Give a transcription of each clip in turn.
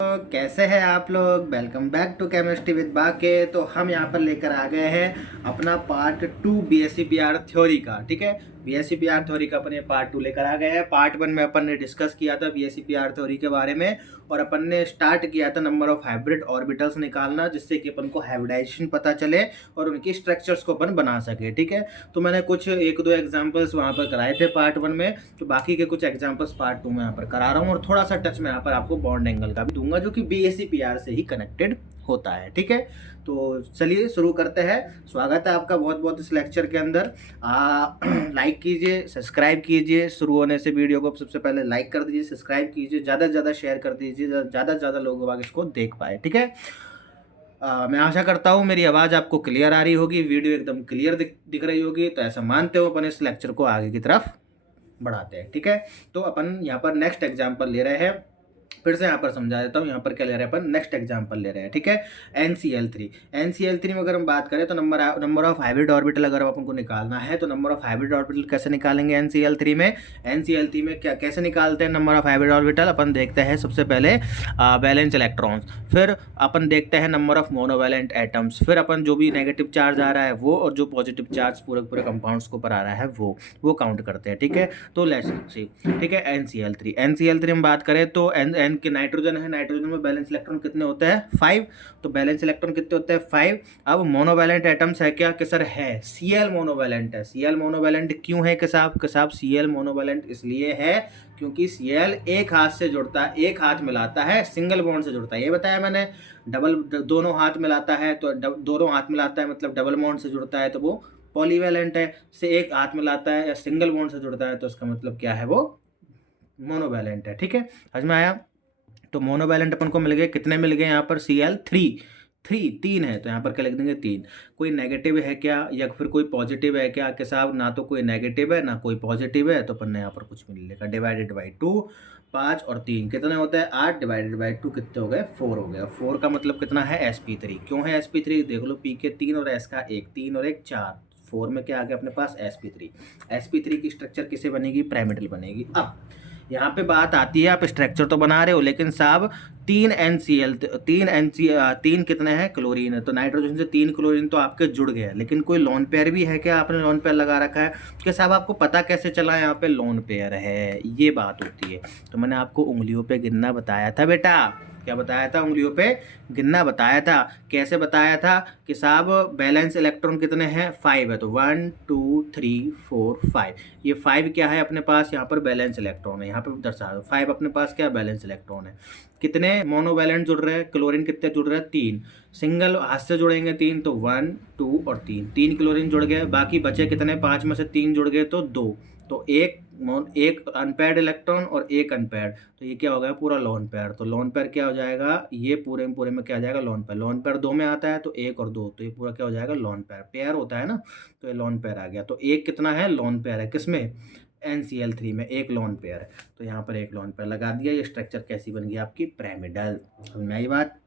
तो कैसे हैं आप लोग। Welcome back to chemistry with बाके। तो हम यहाँ पर लेकर आ गए हैं अपना पार्ट 2 बीएससीपीआर थ्योरी का। ठीक है, बीएससीपीआर थ्योरी का अपन ये पार्ट 2 लेकर आ गए हैं। पार्ट 1 में अपन ने डिस्कस किया था बीएससीपीआर थ्योरी के बारे में, और अपन ने स्टार्ट किया था नंबर ऑफ हाइब्रिड ऑर्बिटल्स निकालना, जिससे कि अपन को हाइब्रिडाइजेशन पता चले और उनकी स्ट्रक्चर्स को अपन बना सके। ठीक है, तो मैंने कुछ एक दो एग्जाम्पल्स वहाँ पर कराए थे पार्ट 1 में, तो बाकी के कुछ एग्जाम्पल्स पार्ट 2 में यहाँ पर करा रहा हूँ, और थोड़ा सा टच में यहाँ पर आपको बॉन्ड एंगल का भी दूंगा जो कि बीएससीपीआर से ही कनेक्टेड होता है। ठीक है, तो चलिए शुरू करते हैं। स्वागत है आपका बहुत बहुत इस लेक्चर के अंदर। लाइक कीजिए, सब्सक्राइब कीजिए। शुरू होने से वीडियो को सबसे पहले लाइक कर दीजिए, सब्सक्राइब कीजिए, ज़्यादा से ज़्यादा शेयर कर दीजिए, ज़्यादा से ज़्यादा लोग बाग इसको देख पाए। ठीक है, मैं आशा करता हूँ मेरी आवाज़ आपको क्लियर आ रही होगी, वीडियो एकदम क्लियर दिख रही होगी। तो ऐसा मानते हो अपन इस लेक्चर को आगे की तरफ बढ़ाते हैं। ठीक है, तो अपन यहाँ पर नेक्स्ट एग्जाम्पल ले रहे हैं। फिर से यहाँ पर समझा देता हूँ, यहाँ पर क्या ले रहे हैं अपन, नेक्स्ट एग्जांपल ले रहे हैं। ठीक है, NCl3। NCl3 में अगर हम बात करें तो नंबर ऑफ हाइब्रिड ऑर्बिटल अगर अपन को निकालना है तो नंबर ऑफ हाइब्रिड ऑर्बिटल कैसे निकालेंगे NCl3 में। NCl3 में क्या कैसे निकालते हैं नंबर ऑफ हाइब्रिड ऑर्बिटल, अपन देखते हैं सबसे पहले वैलेंस इलेक्ट्रॉन्स, फिर अपन देखते हैं नंबर ऑफ मोनोवैलेंट एटम्स, फिर अपन जो भी नेगेटिव चार्ज आ रहा है वो, और जो पॉजिटिव चार्ज पूरे पूरे कंपाउंड्स के ऊपर आ रहा है वो काउंट करते हैं। ठीक है, तो लेट्स सी। ठीक है, NCl3 हम बात करें तो एन के नाइट्रोजन है, नाइट्रोजन में बैलेंस इलेक्ट्रॉन कितने होते हैं 5, तो बैलेंस इलेक्ट्रॉन कितने होते हैं 5। अब मोनोवैलेंट एटम्स है क्या कि सर है, Cl मोनोवैलेंट है। Cl मोनोवैलेंट क्यों है कि साहब Cl मोनोवैलेंट इसलिए है क्योंकि Cl एक हाथ से जुड़ता है, एक हाथ मिलाता है, सिंगल बॉन्ड से जुड़ता है। ये बताया मैंने, डबल दोनों हाथ मिलाता है तो दोनों हाथ मिलाता है मतलब डबल बॉन्ड से जुड़ता है तो वो पॉलीवैलेंट है। से एक हाथ मिलाता है या सिंगल बॉन्ड से जुड़ता है तो उसका मतलब क्या है, वो मोनोवैलेंट है। ठीक है, समझ में आया। तो मोनोवैलेंट अपन को मिल गए, कितने मिल गए यहाँ पर Cl3 तीन है, तो यहाँ पर क्या लिख देंगे 3। कोई नेगेटिव है क्या या फिर कोई पॉजिटिव है क्या कि साहब ना तो कोई नेगेटिव है ना कोई पॉजिटिव है, तो अपन ने यहाँ पर कुछ मिल लेगा। डिवाइडेड बाई 2, 5 और 3 कितने होता है 8, डिवाइडेड बाई 2 कितने हो गए 4 हो गया। 4 का मतलब कितना है sp3। क्यों है sp3 देख लो, p के 3 और s का 1, 3 और 1 4, 4 में क्या आ गया अपने पास sp3 की स्ट्रक्चर किसे बनेगी, पिरामिडल बनेगी। अब यहाँ पे बात आती है, आप स्ट्रक्चर तो बना रहे हो लेकिन साहब 3 कितने हैं क्लोरीन है, तो नाइट्रोजन से 3 क्लोरीन तो आपके जुड़ गए, लेकिन कोई लोन पेयर भी है क्या, आपने लोन पेयर लगा रखा है कि साहब आपको पता कैसे चला यहाँ पे लोन पेयर है, ये बात होती है। तो मैंने आपको उंगलियों पे गिनना बताया था बेटा, क्या बताया था, उंगलियों पे गिनना बताया था। कैसे बताया था कि साहब बैलेंस इलेक्ट्रॉन कितने हैं 5 है, तो 1 2 3 4 5, ये 5 क्या है अपने पास यहाँ पर बैलेंस इलेक्ट्रॉन है। यहाँ पर दर्शा 5 अपने पास क्या बैलेंस इलेक्ट्रॉन है। कितने मोनोवैलेंट जुड़ रहे हैं, क्लोरीन कितने जुड़ रहे हैं 3, सिंगल हाथ से जुड़ेंगे 3 तो 1 2 और 3 क्लोरीन जुड़ गए, बाकी बचे कितने 5 में से 3 जुड़ गए तो 2, तो एक अनपेयर्ड इलेक्ट्रॉन और एक अनपेयर्ड, तो ये क्या हो गया पूरा लोन पेयर। तो लोन पेयर क्या हो जाएगा, ये पूरे में क्या आ जाएगा लोन पेयर। लोन पेयर 2 में आता है तो 1 और 2, तो ये पूरा क्या हो जाएगा लोन पेयर। पेयर होता है ना, तो ये लोन पेयर आ गया। तो एक कितना है लोन पेयर है किसमें, NCl3 में एक लोन पेयर है, तो यहाँ पर एक लोन पेयर लगा दिया। ये स्ट्रक्चर कैसी बन गई आपकी पिरामिडल। समझ में आई बात।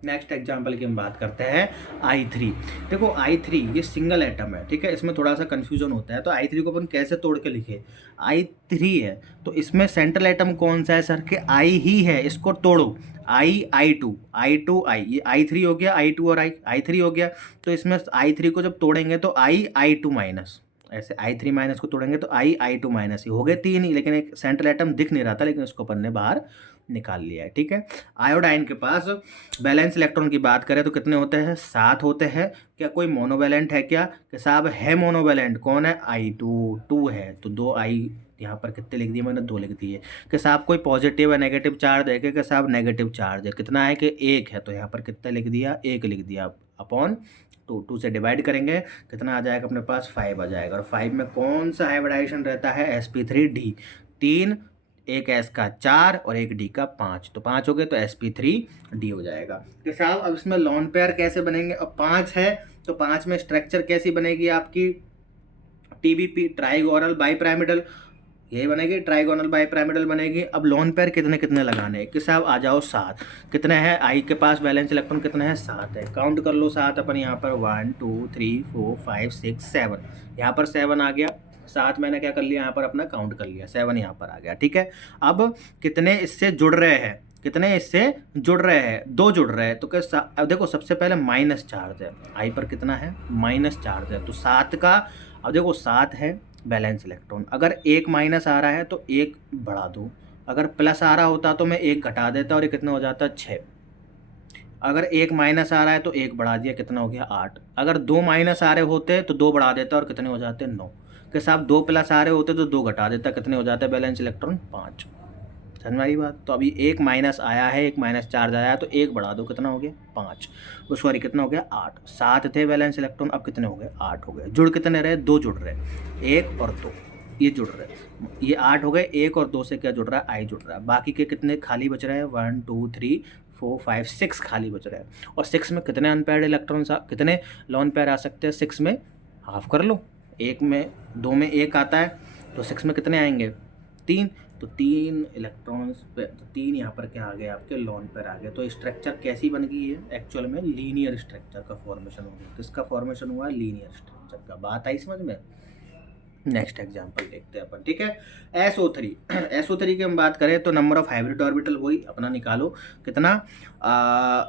नेक्स्ट एग्जाम्पल की हम बात करते हैं I3। देखो I3 ये सिंगल एटम है, ठीक है, इसमें थोड़ा सा कन्फ्यूजन होता है। तो I3 को अपन कैसे तोड़ के लिखे, I3 है तो इसमें सेंट्रल एटम कौन सा है सर के I ही है, इसको तोड़ो I2 ये I3 हो गया, I2 और I3 हो गया। तो इसमें I3 को जब तोड़ेंगे तो I2 माइनस, ऐसे I3 माइनस को तोड़ेंगे तो I2 माइनस, ही हो गए 3 ही, लेकिन एक सेंट्रल एटम दिख नहीं रहा था लेकिन उसको अपन ने बाहर निकाल लिया है। ठीक है, आयोडाइन के पास बैलेंस इलेक्ट्रॉन की बात करें तो कितने होते हैं 7 होते हैं। क्या कोई मोनोवैलेंट है क्या कि साहब है मोनोवैलेंट, कौन है I2 है, तो 2 I यहाँ पर कितने लिख दिए मैंने 2 लिख दिए। कि साहब कोई पॉजिटिव है नेगेटिव चार्ज है कि साहब नेगेटिव चार्ज है, कितना है कि 1 है, तो यहाँ पर कितना लिख दिया 1 लिख दिया, अपॉन 2 से डिवाइड करेंगे कितना आ जाएगा अपने पास 5 आ जाएगा। और 5 में कौन सा हाइब्रिडाइजेशन रहता है sp3d, 3 एक S का 4 और एक D का 5, तो 5 हो गए तो sp3d हो जाएगा। तो साहब अब इसमें लॉन पेयर कैसे बनेंगे, अब 5 है तो 5 में स्ट्रक्चर कैसी बनेगी आपकी TBP ट्राइगोनल बाईपिरामिडल, यही बनेगी ट्राइगोनल बाईपिरामिडल बनेगी। अब लोन पेयर कितने कितने लगाने हैं कि साहब आ जाओ 7, कितने हैं I के पास बैलेंस इलेक्ट्रॉन कितने हैं 7 है, काउंट कर लो 7 अपन यहाँ पर 1 2 3 4 5 6 7, यहाँ पर 7 आ गया। 7 मैंने क्या कर लिया यहाँ पर अपना काउंट कर लिया, 7 यहाँ पर आ गया। ठीक है, अब कितने इससे जुड़ रहे हैं कितने इससे जुड़ रहे हैं, 2 जुड़ रहे हैं। तो क्या अब देखो सबसे पहले माइनस चार्ज है, आई पर कितना है, माइनस चार्ज है, तो 7 का, अब देखो 7 है बैलेंस इलेक्ट्रॉन, अगर एक माइनस आ रहा है तो एक बढ़ा दो, अगर प्लस आ रहा होता तो मैं एक घटा देता और ये कितना हो जाता 6। अगर एक माइनस आ रहा है तो एक बढ़ा दिया, कितना हो गया 8। अगर 2 माइनस आ रहे होते तो 2 बढ़ा देता और कितने हो जाते 9। के साथ 2 प्लस आ रहे होते तो 2 घटा देता, कितने हो जाते बैलेंस इलेक्ट्रॉन 5। समझ में आई बात। तो अभी एक माइनस आया है, एक माइनस चार्ज आया है, तो एक बढ़ा दो, कितना हो गया 5। तो सॉरी कितना हो गया 8। 7 थे बैलेंस इलेक्ट्रॉन, अब कितने हो गए 8 हो गए। जुड़ कितने रहे, 2 जुड़ रहे, 1 और 2 ये जुड़ रहे, ये 8 हो गए। 1 और 2 से क्या जुड़ रहा है, आई जुड़ रहा है। बाकी के कितने खाली बच रहे हैं, 1 2 3 4 5 6 खाली बच रहे हैं। और 6 में कितने अनपेयर्ड इलेक्ट्रॉन्स, कितने लोन पेयर आ सकते हैं 6 में, हाफ कर लो। 1 में 2 में 1 आता है, तो 6 में कितने आएंगे 3। तो 3 इलेक्ट्रॉन्स पे, तो 3 यहाँ पर क्या आ गए आपके लोन पेयर आ गए। तो स्ट्रक्चर कैसी बन गई है, एक्चुअल में लीनियर स्ट्रक्चर का फॉर्मेशन हो गया। किसका फॉर्मेशन हुआ, लीनियर स्ट्रक्चर का। बात आई समझ में। नेक्स्ट एग्जांपल देखते हैं अपन, ठीक है। SO3 SO3 की हम बात करें तो नंबर ऑफ हाइब्रिड ऑर्बिटल वही अपना निकालो, कितना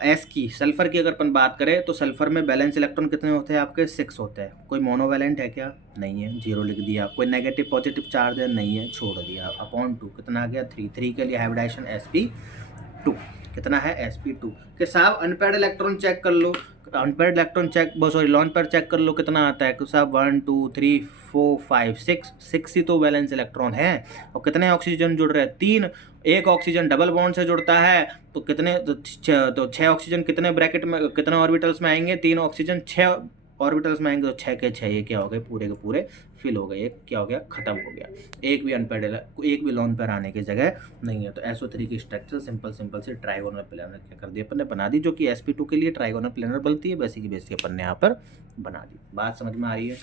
S की, सल्फर की अगर अपन बात करें तो सल्फर में बैलेंस इलेक्ट्रॉन कितने होते हैं आपके 6 होते हैं। कोई मोनोवैलेंट है क्या, नहीं है, 0 लिख दिया। कोई नेगेटिव पॉजिटिव चार्ज है, नहीं है, छोड़ दिया। अपॉन 2 कितना आ गया 3। 3 के लिए हाइब्रिडाइजेशन sp2 कितना है sp2 के साथ अनपेयर्ड इलेक्ट्रॉन चेक कर लो, unpaired electron check, sorry lone pair check कर लो कितना आता है। तो साहब 1 2 3 4 5 6 ही तो वैलेंस इलेक्ट्रॉन है। और कितने ऑक्सीजन जुड़ रहे हैं, 3। एक ऑक्सीजन डबल बॉन्ड से जुड़ता है तो कितने, तो 6 ऑक्सीजन कितने ब्रैकेट में, कितने ऑर्बिटल्स में आएंगे, 3 ऑक्सीजन 6 ऑर्बिटल्स में आएंगे, तो 6 के 6 ये क्या हो गए, पूरे के पूरे फिल हो गए। एक क्या हो गया, खत्म हो गया। एक भी अनपेयर्ड, एक भी लोन पेयर आने की जगह नहीं है। तो SO3 की स्ट्रक्चर सिंपल से ट्राइगोनल प्लेनर क्या कर दिया अपन ने, बना दी, जो कि sp2 के लिए ट्राइगोनल प्लेनर बनती है, वैसी की वैसी अपन ने यहाँ पर बना दी। बात समझ में आ रही है,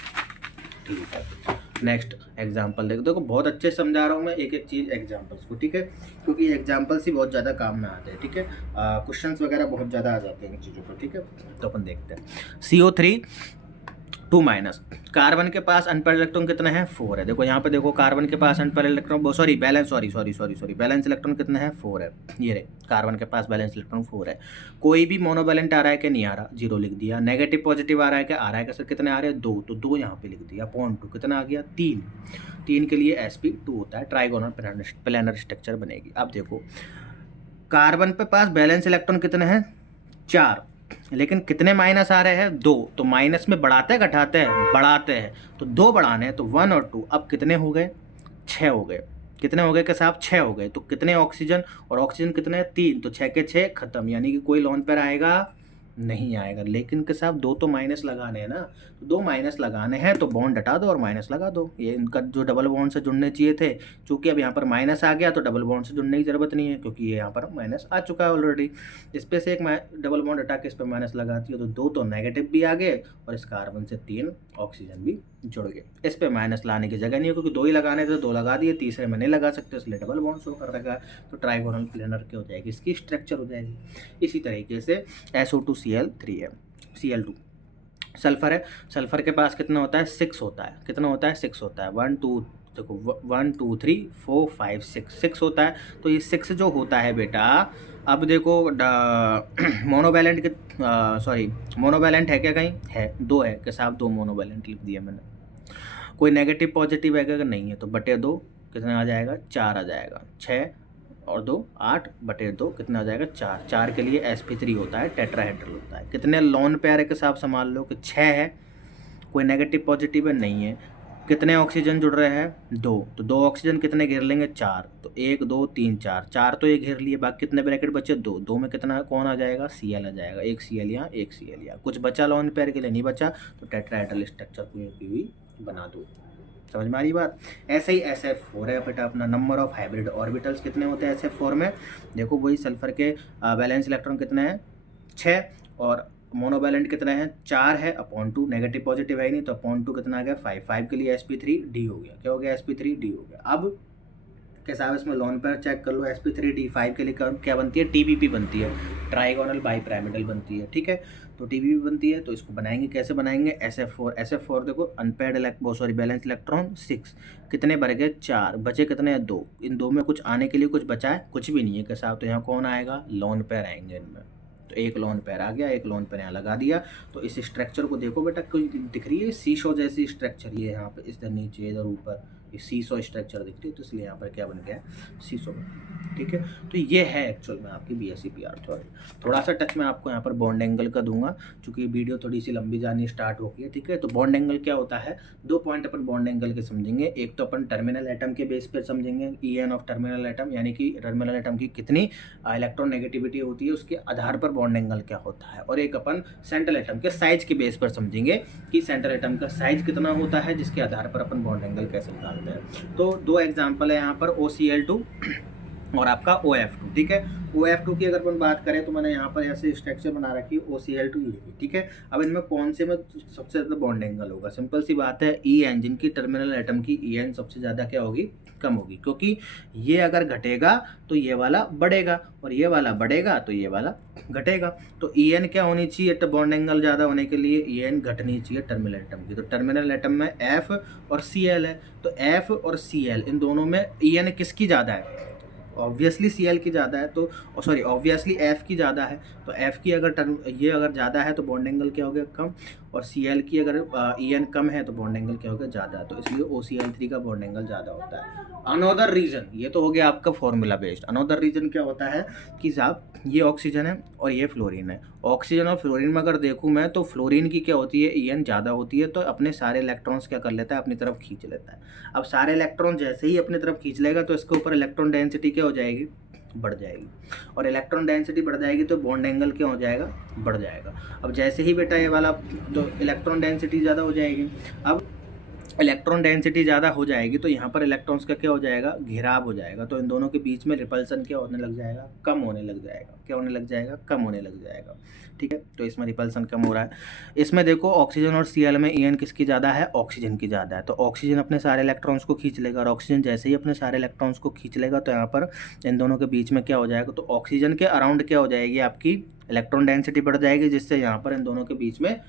ठीक है। नेक्स्ट एग्जाम्पल देखो बहुत अच्छे समझा रहा हूँ मैं एक एक चीज़ एग्जाम्पल्स को, ठीक है, क्योंकि एग्जाम्पल्स ही बहुत ज़्यादा काम में आते हैं, ठीक है। क्वेश्चंस वगैरह बहुत ज़्यादा आ जाते हैं इन चीज़ों पर, ठीक है। तो अपन देखते हैं CO3 2 माइनस, कार्बन के पास अनपेयर्ड इलेक्ट्रॉन कितने हैं 4 है। देखो यहाँ पे देखो कार्बन के पास unpaired electron, sorry valence, sorry valence electron कितने हैं 4 है। ये रे कार्बन के पास बैलेंस इलेक्ट्रॉन 4 है। कोई भी मोनोवैलेंट आ रहा है कि नहीं आ रहा, 0 लिख दिया। नेगेटिव पॉजिटिव आ रहा है क्या, आ रहा है कि सर कितने आ रहे हैं 2, तो 2 यहाँ पे लिख दिया। अपॉन 2 कितना आ गया 3। 3 के लिए sp2 होता है, ट्राइगोनल प्लेनर स्ट्रक्चर बनेगी। अब देखो कार्बन पे पास बैलेंस इलेक्ट्रॉन कितने हैं 4, लेकिन कितने माइनस आ रहे हैं 2। तो माइनस में बढ़ाते हैं घटाते हैं, बढ़ाते हैं, तो 2 बढ़ाने हैं, तो 1 और 2 अब कितने हो गए 6 हो गए। कितने हो गए के साहब 6 हो गए। तो कितने ऑक्सीजन, और ऑक्सीजन कितने 3, तो 6 के 6 खत्म, यानी कि कोई लोन पेयर आएगा नहीं आएगा। लेकिन के साहब 2 तो माइनस लगाने हैं ना, तो 2 माइनस लगाने हैं तो बॉन्ड हटा दो और माइनस लगा दो। ये इनका जो डबल बॉन्ड से जुड़ने चाहिए थे, चूंकि अब यहाँ पर माइनस आ गया तो डबल बॉन्ड से जुड़ने की जरूरत नहीं है, क्योंकि ये यहाँ पर माइनस आ चुका है ऑलरेडी। इस पर से एक डबल बॉन्ड हटा के इस पर माइनस लगाती है, तो 2 तो नेगेटिव भी आ गए और इस कार्बन से 3 ऑक्सीजन भी जुड़ गए। इस पर माइनस लाने की जगह नहीं है, क्योंकि 2 ही लगाने थे, 2 लगा दिए, तीसरे में नहीं लगा सकते, इसलिए डबल बॉन्ड शो कर रखा है। तो ट्राइगोनल प्लेनर क्या हो जाएगी, इसकी स्ट्रक्चर हो जाएगी। इसी तरीके से SO2Cl3 है, Cl2 सल्फर है। सल्फर के पास कितना होता है 6 होता है। कितना होता है 6 होता है। 1 2 देखो 1 2 3 4 5 6 होता है। तो ये 6 जो होता है बेटा, अब देखो मोनोवैलेंट के, सॉरी मोनोवैलेंट है क्या, कहीं है 2 है के साथ 2 मोनोवैलेंट लिख दिया मैंने। कोई नेगेटिव पॉजिटिव है क्या, नहीं है, तो बटे 2 कितना आ जाएगा 4 आ जाएगा। 6 और 2 8 बटे 2 कितना आ जाएगा 4। 4 के लिए sp3 होता है, टेट्राहेड्रल होता है। कितने लोन पेयर के साथ संभाल लो कि 6 है, कोई नेगेटिव पॉजिटिव है नहीं है। कितने ऑक्सीजन जुड़ रहे हैं 2, तो 2 ऑक्सीजन कितने घेर लेंगे 4, तो 1 2 3 4, 4 तो ये घेर लिए, बाकी कितने ब्रैकेट बचे 2, 2 में कितना कौन आ जाएगा Cl आ जाएगा। एक Cl यहाँ, एक Cl यहाँ, कुछ बचा लोन पेयर के लिए नहीं बचा, तो टेट्राहेड्रल स्ट्रक्चर को बना दो। समझ में आ रही बात। ऐसे ही SF4 है बेटा अपना। नंबर ऑफ हाइब्रिड ऑर्बिटल्स कितने होते हैं SF4 में, देखो वही सल्फर के वैलेंस इलेक्ट्रॉन कितने हैं 6 और मोनोवैलेंट कितने हैं 4 है। अपॉन 2 नेगेटिव पॉजिटिव है ही नहीं, तो अपॉन 2 कितना आ गया 5। 5 के लिए sp3 d हो गया। क्या हो गया sp3 d हो गया। अब कैसा है इसमें लोन पेयर चेक कर लो। sp3d5 के लिए क्या बनती है, TBP बनती है, ट्राइगोनल बाईपिरामिडल बनती है, ठीक है। तो TBP बनती है, तो इसको बनाएंगे कैसे बनाएंगे, SF4 देखो अनपेयर्ड बैलेंस इलेक्ट्रॉन 6, कितने बढ़ गए 4, बचे कितने 2, इन 2 में कुछ आने के लिए कुछ बचा है, कुछ भी नहीं है कैसा। तो यहाँ कौन आएगा, लोन पेयर आएंगे इनमें। तो एक लोन पेयर आ गया, एक लोन पेयर यहाँ लगा दिया। तो इस स्ट्रक्चर को देखो बेटा, कोई दिख रही है सीशो जैसी स्ट्रक्चर, ये यहाँ पे इधर नीचे इधर ऊपर ये सीसो स्ट्रक्चर दिखती है, तो इसलिए यहाँ पर क्या बन गया सीसो बन, ठीक है। तो ये है एक्चुअल में आपकी BSEPR थ्योरी। थोड़ा सा टच मैं आपको यहाँ पर बॉन्ड एंगल का दूंगा, क्योंकि वीडियो थोड़ी सी लंबी जानी स्टार्ट हो गई है, ठीक है। तो बॉन्ड एंगल क्या होता है, 2 पॉइंट अपन बॉन्ड एंगल के समझेंगे। एक तो अपन टर्मिनल एटम के बेस पर समझेंगे, EN ऑफ टर्मिनल एटम, यानी कि टर्मिनल एटम की कितनी इलेक्ट्रॉन नेगेटिविटी होती है, उसके आधार पर बॉन्ड एंगल क्या होता है। और एक अपन सेंट्रल एटम के साइज के बेस पर समझेंगे कि सेंट्रल एटम का साइज कितना होता है, जिसके आधार पर अपन बॉन्ड एंगल कैसे निकालते हैं। तो 2 एग्जाम्पल है यहाँ पर, OCl2 और आपका OF2, ठीक है। OF2 की अगर अपन बात करें तो मैंने यहाँ पर ऐसे स्ट्रक्चर बना रखी है, OCl2 ये भी, ठीक है। अब इनमें कौन से में सबसे ज़्यादा बॉन्ड एंगल होगा, सिंपल सी बात है, EN, जिनकी टर्मिनल एटम की EN सबसे ज़्यादा क्या होगी, कम होगी, क्योंकि ये अगर घटेगा तो ये वाला बढ़ेगा, और ये वाला बढ़ेगा तो ये वाला घटेगा। तो EN क्या होनी चाहिए, तो बॉन्ड एंगल ज़्यादा होने के लिए EN घटनी चाहिए टर्मिनल एटम की। तो टर्मिनल एटम में F और Cl है, तो F और Cl इन दोनों में EN किसकी ज़्यादा है, ऑब्वियसली Cl की ज़्यादा है, तो सॉरी ऑब्वियसली F की ज़्यादा है। तो F की अगर ये अगर ज़्यादा है तो बॉन्ड एंगल क्या हो गया, कम, और Cl की अगर EN कम है तो बॉन्ड एंगल क्या हो गया, ज़्यादा। तो इसलिए OCl3 का बॉन्ड एंगल ज़्यादा होता है। अनोदर रीज़न, ये तो हो गया आपका फॉर्मूला बेस्ड। अनोदर रीज़न क्या होता है कि साहब ये ऑक्सीजन है और ये फ्लोरीन है। ऑक्सीजन और फ्लोरीन में अगर देखूँ मैं, तो फ्लोरीन की क्या होती है, EN ज़्यादा होती है, तो अपने सारे इलेक्ट्रॉन्स क्या कर लेता है, अपनी तरफ खींच लेता है। अब सारे इलेक्ट्रॉन जैसे ही अपनी तरफ खींच लेगा तो इसके ऊपर इलेक्ट्रॉन डेंसिटी क्या हो जाएगी, बढ़ जाएगी, और इलेक्ट्रॉन डेंसिटी बढ़ जाएगी तो बॉन्ड एंगल क्या हो जाएगा, बढ़ जाएगा। अब जैसे ही बेटा ये वाला, तो इलेक्ट्रॉन डेंसिटी ज़्यादा हो जाएगी। अब इलेक्ट्रॉन डेंसिटी ज़्यादा हो जाएगी तो यहाँ पर इलेक्ट्रॉन्स का क्या हो जाएगा, घेराव हो जाएगा। तो इन दोनों के बीच में रिपल्सन क्या होने लग जाएगा, कम होने लग जाएगा। क्या होने लग जाएगा, कम होने लग जाएगा, ठीक है। तो इसमें रिपल्सन कम हो रहा है। इसमें देखो ऑक्सीजन और Cl में EN किसकी ज़्यादा है, ऑक्सीजन की ज़्यादा है। तो ऑक्सीजन अपने सारे इलेक्ट्रॉन्स को खींच लेगा, और ऑक्सीजन जैसे ही अपने सारे इलेक्ट्रॉन्स को खींच लेगा तो यहाँ पर इन दोनों के बीच में क्या हो जाएगा, तो ऑक्सीजन के अराउंड क्या हो जाएगी, आपकी इलेक्ट्रॉन डेंसिटी बढ़ जाएगी, जिससे यहाँ पर इन दोनों के बीच में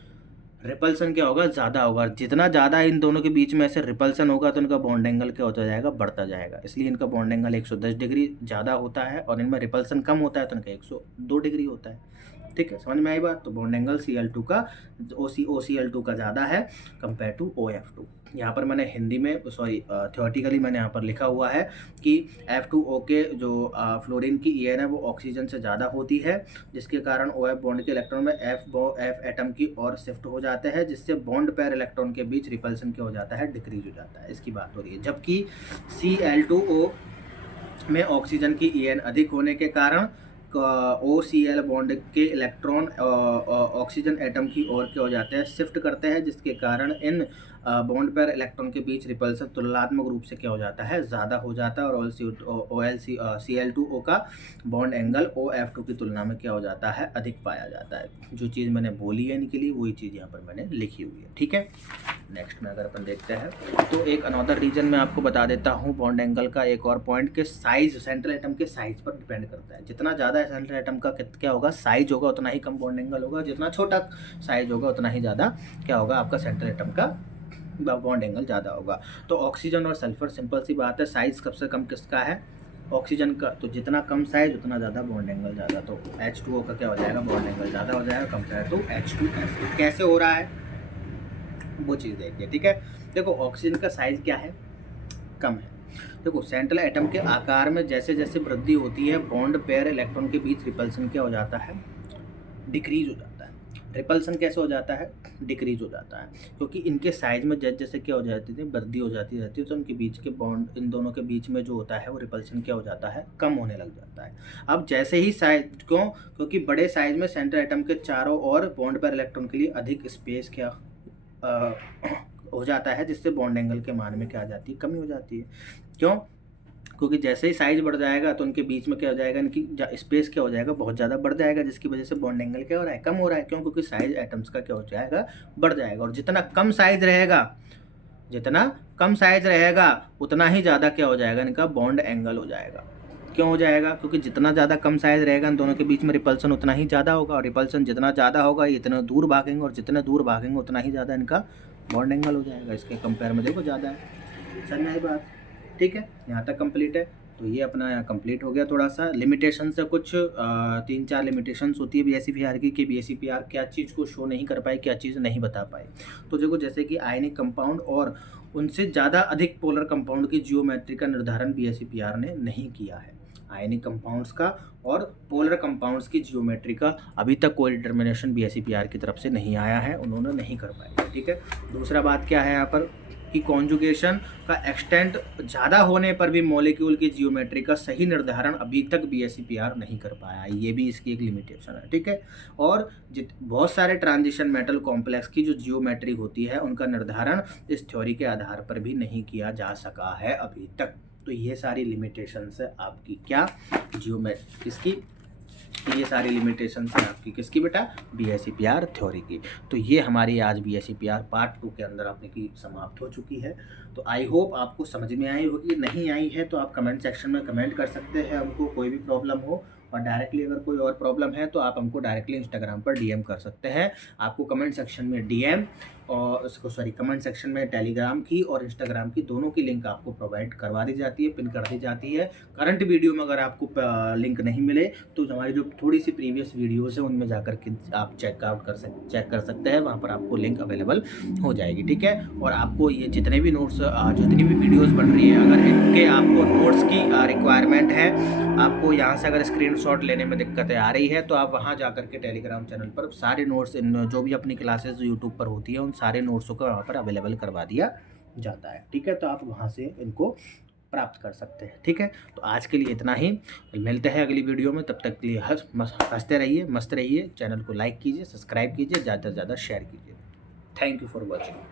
रिपल्सन क्या होगा, ज़्यादा होगा। जितना ज़्यादा इन दोनों के बीच में ऐसे रिपल्सन होगा तो इनका बॉन्ड एंगल क्या होता जाएगा, बढ़ता जाएगा। इसलिए इनका बॉन्ड एंगल 110 डिग्री ज़्यादा होता है, और इनमें रिपल्सन कम होता है तो इनका 102 डिग्री होता है, ठीक है। समझ में आई बात। तो बॉन्ड एंगल Cl2 का OCl2 का ज़्यादा है कंपेयर टू OF2। यहाँ पर मैंने हिंदी में थियोरेटिकली मैंने यहाँ पर लिखा हुआ है कि F2O के जो फ्लोरीन की EN है वो ऑक्सीजन से ज़्यादा होती है, जिसके कारण OF बॉन्ड के इलेक्ट्रॉन में F एटम की ओर शिफ्ट हो जाते हैं, जिससे बॉन्ड पेयर इलेक्ट्रॉन के बीच रिपल्सन क्या हो जाता है, डिक्रीज हो जाता है। इसकी बात हो रही है। जबकि Cl2O में ऑक्सीजन की EN अधिक होने के कारण OCl बॉन्ड के इलेक्ट्रॉन ऑक्सीजन एटम की ओर क्या हो जाते हैं, शिफ्ट करते हैं, जिसके कारण इन बॉन्ड पर इलेक्ट्रॉन के बीच रिपल्सन तुलनात्मक रूप से क्या हो जाता है, ज़्यादा हो जाता है, और Cl2O का बॉन्ड एंगल OF2 की तुलना में क्या हो जाता है, अधिक पाया जाता है। जो चीज़ मैंने बोली है इनके लिए वही चीज़ यहाँ पर मैंने लिखी हुई है, ठीक है। नेक्स्ट में अगर अपन देखते हैं तो एक अनदर रीजन मैं आपको बता देता हूँ बॉन्ड एंगल का एक और पॉइंट के साइज, सेंट्रल एटम के साइज पर डिपेंड करता है। जितना ज़्यादा सेंट्रल एटम का क्या होगा, साइज होगा, उतना ही कम बॉन्ड एंगल होगा। जितना छोटा साइज होगा उतना ही ज़्यादा क्या होगा, आपका सेंट्रल एटम का बॉन्ड एंगल ज़्यादा होगा। तो ऑक्सीजन और सल्फर, सिंपल सी बात है, साइज सबसे कम किसका है, ऑक्सीजन का। तो जितना कम साइज उतना ज़्यादा बॉन्ड एंगल ज़्यादा। तो H2O का क्या हो जाएगा, बॉन्ड एंगल ज़्यादा हो जाएगा कंपेयर टू H2S। कैसे हो रहा है वो चीज़ देखिए, ठीक है। देखो ऑक्सीजन का साइज क्या है, कम है। देखो सेंट्रल एटम के आकार में जैसे जैसे वृद्धि होती है, बॉन्ड पेयर इलेक्ट्रॉन के बीच रिपल्सन क्या हो जाता है, डिक्रीज हो जाता है। रिपल्सन कैसे हो जाता है, डिक्रीज हो जाता है, क्योंकि इनके साइज में जैसे जैसे क्या हो जाती है, वृद्धि हो जाती रहती है, तो उनके बीच के बॉन्ड, इन दोनों के बीच में जो होता है वो रिपल्सन क्या हो जाता है, कम होने लग जाता है। अब जैसे ही साइज, क्योंकि बड़े साइज में सेंट्रल एटम के चारों ओर बॉन्ड पेयर इलेक्ट्रॉन के लिए अधिक स्पेस क्या हो जाता है, जिससे बॉन्ड एंगल के मान में क्या आ जाती है, कमी हो जाती है। क्यों, क्योंकि जैसे ही साइज बढ़ जाएगा तो उनके बीच में क्या हो जाएगा, इनकी स्पेस क्या हो जाएगा, बहुत ज़्यादा बढ़ जाएगा, जिसकी वजह से बॉन्ड एंगल क्या हो रहा है, कम हो रहा है। क्यों, क्योंकि साइज एटम्स का क्या हो जाएगा, बढ़ जाएगा। और जितना कम साइज रहेगा जितना कम साइज रहेगा उतना ही ज़्यादा क्या हो जाएगा, इनका बॉन्ड एंगल हो जाएगा। क्यों हो जाएगा? क्योंकि जितना ज़्यादा कम साइज रहेगा इन दोनों के बीच में रिपल्सन उतना ही ज़्यादा होगा, और रिपल्सन जितना ज़्यादा होगा ये इतना दूर भागेंगे, और जितने दूर भागेंगे उतना ही ज़्यादा इनका बॉन्ड एंगल हो जाएगा। इसके कंपेयर में देखो ज़्यादा है। समझ में आई बात? ठीक है, यहाँ तक कंप्लीट है। तो ये अपना यहाँ कंप्लीट हो गया। थोड़ा सा लिमिटेशन से कुछ 3-4 लिमिटेशंस होती है BSEPR की, कि BSEPR क्या चीज़ को शो नहीं कर पाई, क्या चीज़ नहीं बता पाई। तो देखो, जैसे कि आयनिक कंपाउंड और उनसे ज़्यादा अधिक पोलर कंपाउंड की जियोमेट्री का निर्धारण BSEPR ने नहीं किया है। आयनिक कंपाउंड्स का और पोलर कंपाउंड्स की जियोमेट्री का अभी तक कोई डिटर्मिनेशन BSEPR की तरफ से नहीं आया है, उन्होंने नहीं कर पाया। ठीक है, दूसरा बात क्या है यहाँ पर, कि कॉन्जुगेशन का एक्सटेंट ज़्यादा होने पर भी मॉलिक्यूल की जियोमेट्री का सही निर्धारण अभी तक BSEPR नहीं कर पाया, ये भी इसकी एक लिमिटेशन है। ठीक है, और बहुत सारे ट्रांजिशन मेटल कॉम्प्लेक्स की जो जियोमेट्री होती है उनका निर्धारण इस थ्योरी के आधार पर भी नहीं किया जा सका है अभी तक। तो ये सारी लिमिटेशंस है आपकी क्या, जियोमेट्री किसकी, ये सारी लिमिटेशंस है आपकी किसकी बेटा, BSEPR थ्योरी की। तो ये हमारी आज BSEPR पार्ट 2 के अंदर आपने की समाप्त हो चुकी है। तो आई होप आपको समझ में आई होगी। नहीं आई है तो आप कमेंट सेक्शन में कमेंट कर सकते हैं, हमको कोई भी प्रॉब्लम हो। और डायरेक्टली अगर कोई और प्रॉब्लम है तो आप हमको डायरेक्टली इंस्टाग्राम पर DM कर सकते हैं। आपको कमेंट सेक्शन में DM और कमेंट सेक्शन में टेलीग्राम की और इंस्टाग्राम की दोनों की लिंक आपको प्रोवाइड करवा दी जाती है, पिन कर दी जाती है। करंट वीडियो में अगर आपको लिंक नहीं मिले तो हमारी जो थोड़ी सी प्रीवियस वीडियोस है उनमें जाकर के आप चेक कर सकते हैं, वहाँ पर आपको लिंक अवेलेबल हो जाएगी। ठीक है, और आपको ये जितने भी नोट्स, जितनी भी वीडियोस बन रही है, अगर इनके आपको नोट्स की रिक्वायरमेंट है, आपको यहाँ से अगर स्क्रीनशॉट लेने में दिक्कतें आ रही है तो आप वहाँ जाकर के टेलीग्राम चैनल पर सारे नोट्स, इन जो भी अपनी क्लासेस यूट्यूब पर होती है उन सारे नोट्सों को वहाँ पर अवेलेबल करवा दिया जाता है। ठीक है, तो आप वहाँ से इनको प्राप्त कर सकते हैं। ठीक है, तो आज के लिए इतना ही, मिलते हैं अगली वीडियो में। तब तक के लिए हंसते रहिए, मस्त रहिए। चैनल को लाइक कीजिए, सब्सक्राइब कीजिए, ज़्यादा से ज़्यादा शेयर कीजिए। Thank you for watching.